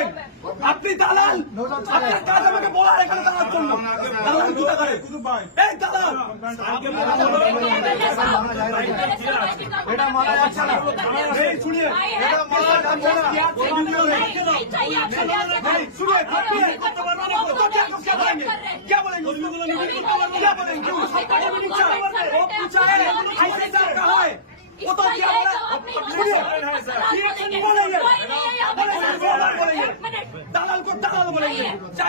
করবেন আপনি দালাল। আপনার কাজ আমাকে বলার এখানে দালাল জন্য দালাল দূরে করে এই দালাল। এটা মারা যাচ্ছে না। এই শুনিয়ে। এটা মারা যাচ্ছে না। শুনিয়ে আপনি করতে পারবেন না তো কে বলেন কে বলেন কে বলেন কে বলেন।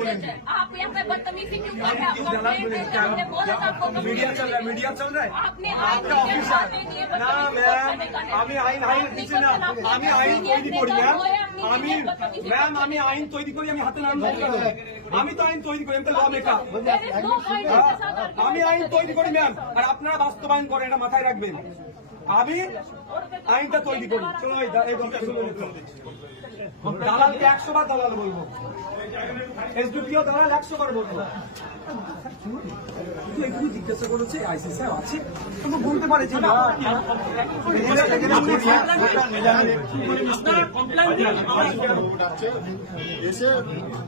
बोलेंगे आप यहाँ पे बदतमीजी क्यों कर हम रहे क्यों हैं दलाल आपको बोलेंगे क्या हमने बोला था आपको मीडिया चल रहा है मीडिया चल रहा है आपने आपका आईन ऑफिस के है बात नहीं है, না ম্যাম আমি আইন আইন দিচ্ছি না আমি আইন তৈরি করি ম্যাম আমি ম্যাম আমি আইন তৈরি করি আমি হাতে নাম দিই আমি তো আইন তৈরি করি আমি তো law maker There is no point in this other আমি আইন তৈরি করি ম্যাম আর আপনারা বাস্তবায়ন করেন এটা মাথায় রাখবেন আমি আইনটা তৈরি করি। দালালকে একশো বার দালাল বলব। এসডিপিও দালাল একশো বার বলব। কিন্তু জিজ্ঞাসা করেছে আইসি সাহেব আছে তুমি বলতে পারে না এসে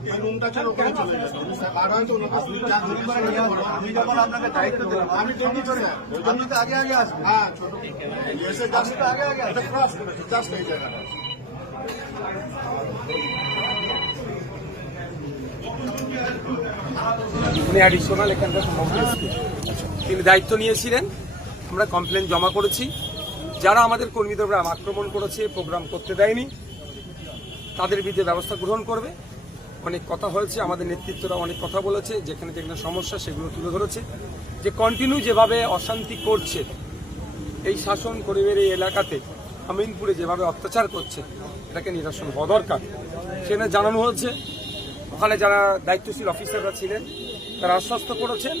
এই রুমটা ছিল ওখানে চলে গেছে আর হয়তো আমি যখন আপনাকে দায়িত্ব দিলাম আমি তো আগে আগে আসবেন হ্যাঁ আগে আগে ক্রস জাস্ট এই জায়গাটা উনি অ্যাডিশনাল এখানকার সম্ভবত তিনি দায়িত্ব নিয়েছিলেন। আমরা কমপ্লেন জমা করেছি। যারা আমাদের কর্মীদের আক্রমণ করেছে প্রোগ্রাম করতে দেয়নি, তাদের বিরুদ্ধে ব্যবস্থা গ্রহণ করবে। অনেক কথা হয়েছে, আমাদের নেতৃত্বরা অনেক কথা বলেছে, যেখানে যেখানে সমস্যা সেগুলো তুলে ধরেছে। যে কন্টিনিউ যেভাবে অশান্তি করছে, এই শাসন করিবের এই এলাকাতে, আমিনপুরে যেভাবে অত্যাচার করছে, এটাকে নিরসন হওয়া দরকার। সেখানে জানানো হয়েছে ওখানে যারা দায়িত্বশীল অফিসাররা ছিলেন, তারা আশ্বস্ত করেছেন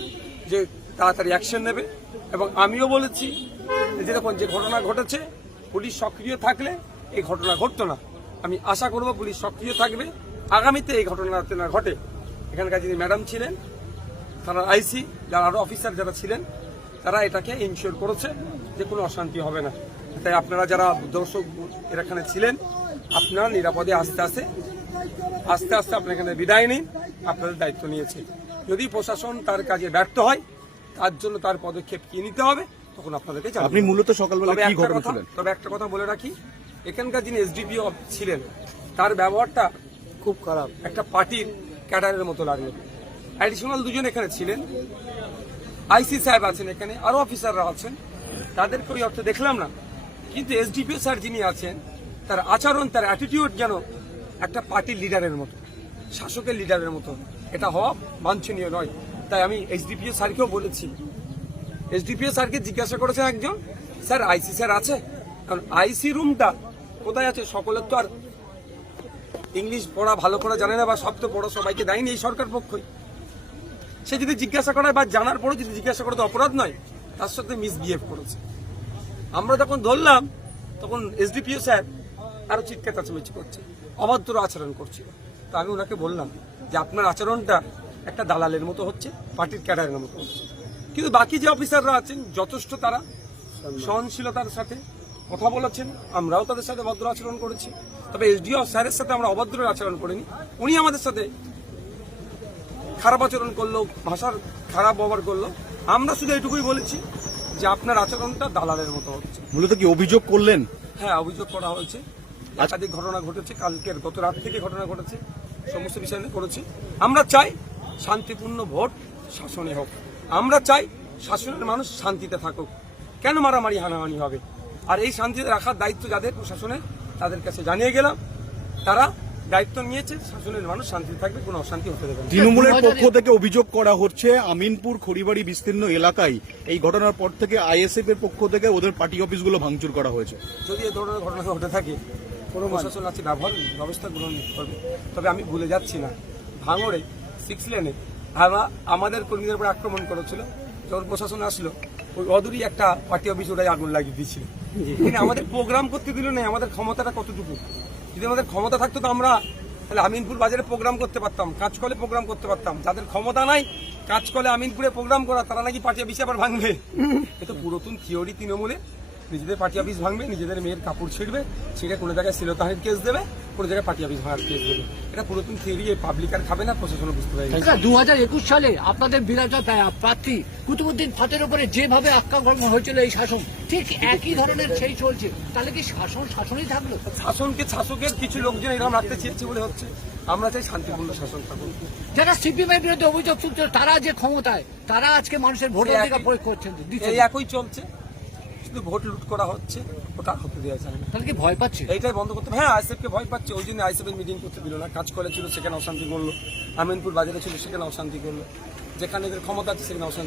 যে তাড়াতাড়ি অ্যাকশন নেবে। এবং আমিও বলেছি যে দেখুন, যে ঘটনা ঘটেছে, পুলিশ সক্রিয় থাকলে এই ঘটনা ঘটতো না। আমি আশা করব পুলিশ সক্রিয় থাকবে। আগামীতে এই ঘটনা না ঘটে। এখানকার যিনি ম্যাডাম ছিলেন, তারা আইসি, যারা আরও অফিসার যারা ছিলেন, তারা এটাকে ইনশিওর করেছে যে কোনো অশান্তি হবে না। তাই আপনারা যারা দর্শক এখানে ছিলেন, আপনারা নিরাপদে আস্তে আস্তে আস্তে আস্তে আপনার এখানে বিদায় নিন আপনাদের দায়িত্ব নিয়েছে। যদি প্রশাসন তার কাজে ব্যর্থ হয় তার জন্য তার পদক্ষেপ কি নিতে হবে তখন আপনাদেরকে জানাতে আপনি মূলত সকালবেলা তবে কি একটা ঘটনা ছিলেন? তবে একটা কথা বলে রাখি এখানকার যিনি এসডিপিও ছিলেন তার ব্যবহারটা খুব খারাপ। একটা পার্টির ক্যাডারের মতো লাগল। অ্যাডিশনাল দুজন এখানে ছিলেন। আইসি সাহেব আছেন এখানে আরও অফিসাররা আছেন। তাদেরকে ওই অর্থে দেখলাম না কিন্তু এসডিপিও স্যার যিনি আছেন তার আচরণ তার অ্যাটিটিউড যেন একটা পার্টির লিডারের মতো, শাসকের লিডারের মতো। এটা হওয়া বাঞ্ছনীয় নয়। তাই আমি এসডিপিও স্যারকেও বলেছি। এসডিপিও স্যারকে জিজ্ঞাসা করেছেন একজন, স্যার, আইসি স্যার আছে? কারণ আইসি রুমটা কোথায় আছে? সকলের তো আর ইংলিশ পড়া ভালো করে জানে না বা সব তো পড়া সবাইকে দেয়নি এই সরকার পক্ষই। সে যদি জিজ্ঞাসা করে বা জানার পরেও যদি জিজ্ঞাসা করে তো অপরাধ নয়, তার সাথে মিসবিহেভ করেছে। আমরা যখন ধরলাম, তখন এসডিপিও স্যার আরও চিৎকার চাচামেচি করছে। অভদ্র আচরণ করছিল। তো আমি ওনাকে বললাম যে আপনার আচরণটা একটা দালালের মতো হচ্ছে পার্টির ক্যাডারের মতো হচ্ছে। কিন্তু বাকি যে অফিসাররা আছেন যথেষ্ট তারা সহনশীলতার সাথে কথা বলেছেন আমরাও তাদের সাথে ভদ্র আচরণ করেছি। তবে এসডিও স্যারের সাথে আমরা অভদ্র আচরণ করিনি। উনি আমাদের সাথে খারাপ আচরণ করল ভাষার খারাপ ব্যবহার করল। আমরা শুধু এটুকুই বলেছি যে আপনার আচরণটা দালালের মতো হচ্ছে। মূলত কি অভিযোগ করলেন? হ্যাঁ অভিযোগ করা হয়েছে। একাধিক ঘটনা ঘটেছে কালকের গত রাত থেকে ঘটনা ঘটেছে সমস্ত বিষয় নিয়ে করেছি আমরা চাই শান্তিপূর্ণ ভোট শাসনে হোক। আমরা চাই শাসনের মানুষ শান্তিতে থাকুক। কেন মারামারি হানাহানি হবে? আর এই শান্তিতে রাখার দায়িত্ব যাদের প্রশাসনের তাদের কাছে জানিয়ে গেলাম তারা দায়িত্ব নিয়েছে শাসনের মানুষ শান্তিতে থাকবে কোনো অশান্তি হতে দেবে না। তৃণমূলের পক্ষ থেকে অভিযোগ করা হচ্ছে আমিনপুর খড়িবাড়ি বিস্তীর্ণ এলাকায় এই ঘটনার পর থেকে আইএসএফ এর পক্ষ থেকে ওদের পার্টি অফিসগুলো ভাঙচুর করা হয়েছে। যদি এ ধরনের ঘটনা ঘটে থাকে প্রশাসন আছে ব্যবহার ব্যবস্থা গ্রহণ করবে। তবে আমি ভুলে যাচ্ছি না। ভাঙড়ে সিক্স লেনে আমা- আমাদের কর্মীদের উপর আক্রমণ করেছিল। যখন প্রশাসন আসলো ওই অদূরই একটা পার্টি অফিস ওটাই আগুন লাগিয়ে দিয়েছিল। এখানে আমাদের প্রোগ্রাম করতে দিল না আমাদের ক্ষমতাটা কতটুকু? যদি আমাদের ক্ষমতা থাকতো তো আমরা তাহলে আমিনপুর বাজারে প্রোগ্রাম করতে পারতাম কাজকলে প্রোগ্রাম করতে পারতাম। যাদের ক্ষমতা নাই কাজকলে আমিনপুরে প্রোগ্রাম করা তারা নাকি পার্টি অফিসে আবার ভাঙবে? এ তো পুরাতন থিওরি তৃণমূলে। নিজেদের পার্টি অফিস ভাঙবে নিজেদের মেয়ের কাপড় ছিঁড়বে ছিঁড়ে কোনো জায়গায় শিলতাহানির কেস দেবে কোনো জায়গায় পার্টি অফিস ভাঙার কেস দেবে। এটা পুরাতন থিওরি পাবলিক আর খাবে না প্রশাসনও বুঝতে পারে দু হাজার একুশ সালে আপনাদের বিরাট প্রার্থী কুতুবুদ্দিন ফাতের উপরে যেভাবে আক্রমণ হয়েছিল এই শাসন ঠিক একই ধরনের সেই চলছে। তাহলে কি শাসন শাসনই থাকল? শাসনকে শাসকের কিছু লোকজন এরকম রাখতে চেয়েছে বলে হচ্ছে। আমরা চাই শান্তিপূর্ণ শাসন থাকুন যারা সিপিএম এর বিরুদ্ধে অভিযোগ তুলছে তারা যে ক্ষমতায় তারা আজকে মানুষের ভোট এই অধিকার প্রয়োগ করছেন এই একই চলছে। শুধু ভোট লুট করা হচ্ছে ওটা হতে দেওয়া যায় না তাহলে কি ভয় পাচ্ছে? এইটাই বন্ধ করতে হ্যাঁ আইসএফকে ভয় পাচ্ছে ওই জন্য আইসএফ মিটিং করতে দিল না। কাজ করে ছিল সেখানে অশান্তি করল। আমিনপুর বাজারে ছিল সেখানে অশান্তি করল। যেখানে এদের ক্ষমতা আছে সেখানে অশান্তি